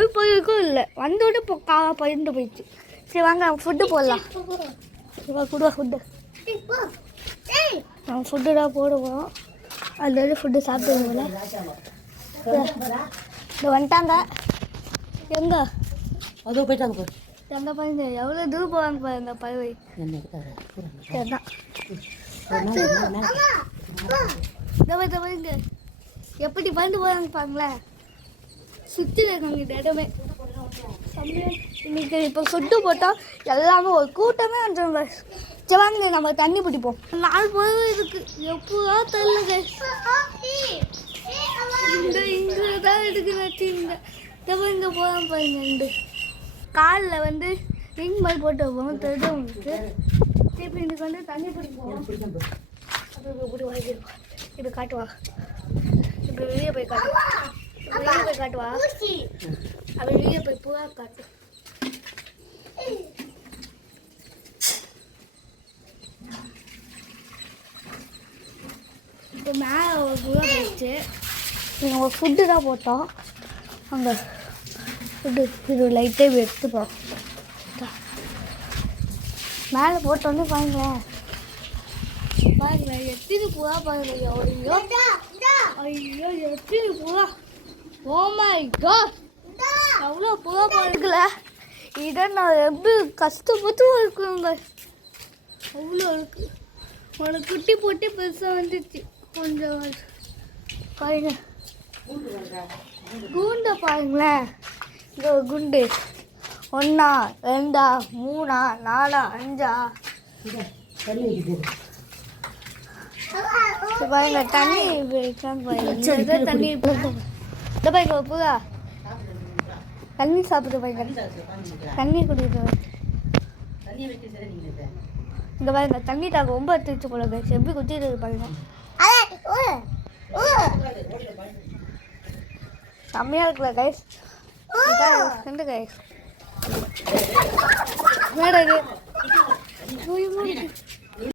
ஒரு பொருளுக்கும் இல்லை வந்தோடனே பயிர்ந்து போயிடுச்சு. சரி வாங்க ஃபுட்டு போடலாம். கொடுவா ஃபுட்டு. நம்ம ஃபுட்டு தான் போடுவோம். அது ஃபுட்டு சாப்பிடுவோம்ல. இந்த வந்துட்டாங்க. எங்கே அதோ போயிட்டாங்க. எங்கே பாருங்க எவ்வளோ தூரம் போவாங்க பாருங்க பறவை. சரிதான் பாருங்க எப்படி பறந்து போகிறாங்க பாருங்களேன். சுற்றி இருக்காங்க இந்த இடமே. இன்னைக்கு இப்போ ஃபுட்டு போட்டால் எல்லாமே ஒரு கூட்டமே வந்துடுங்க. சரி வாங்க நம்ம தண்ணி பிடிப்போம். 4 பறவை இருக்குது. எப்போதா தெரியல. இங்கே தான் எடுக்குனாச்சு. இங்கே போகலாம் பாருங்க. இந்த காலில் வந்து ரிங் மாதிரி போட்டு வைப்போம் தெரிஞ்சவங்களுக்கு. இப்போ இதுக்கு வந்து தண்ணி பிடிப்போம். இப்படி காட்டுவா. இப்படி வெளியே போய் காட்டுவா. வெளியே போய் காட்டுவா. அப்படி வெளியே போய் பூரா காட்டு. இப்போ மேலே ஒரு பூரா போயிடுச்சு. நீங்கள் ஒரு ஃபுட்டு தான் போட்டோம். அங்கே ஃபுட்டு இது லைட்டே எடுத்துப்போம். மேலே போட்டோன்னே பாருங்களேன். பாருங்களேன் எத்தனை பூரா பாருங்க. ஐயோ எத்தனை பூரா. ஓ மை காட் எவ்வளோ பூரா பாருங்கள. இதை நான் எப்படி கஷ்டப்பட்டு இருக்குங்க. அவ்வளோ இருக்கு. உனக்கு குட்டி போட்டு பெருசாக வந்துச்சு. கொஞ்சம் பாருங்க குண்டை பாருங்களேன். இங்கே ஒரு குண்டு 1 2 3 4 5 பாருங்க. தண்ணி தண்ணி இந்த பாருங்க பூரா தண்ணி சாப்பிட்டு பாருங்க. தண்ணி குடிக்கிறது. இங்கே பாருங்க தண்ணி தாங்க ரொம்ப எடுத்துச்சு போல கைஸ். எப்படி குத்திட்டு பாருங்க. செம்மையாக இருக்குல்ல கைஸ். ரெண்டு கைஸ் மேடம் இது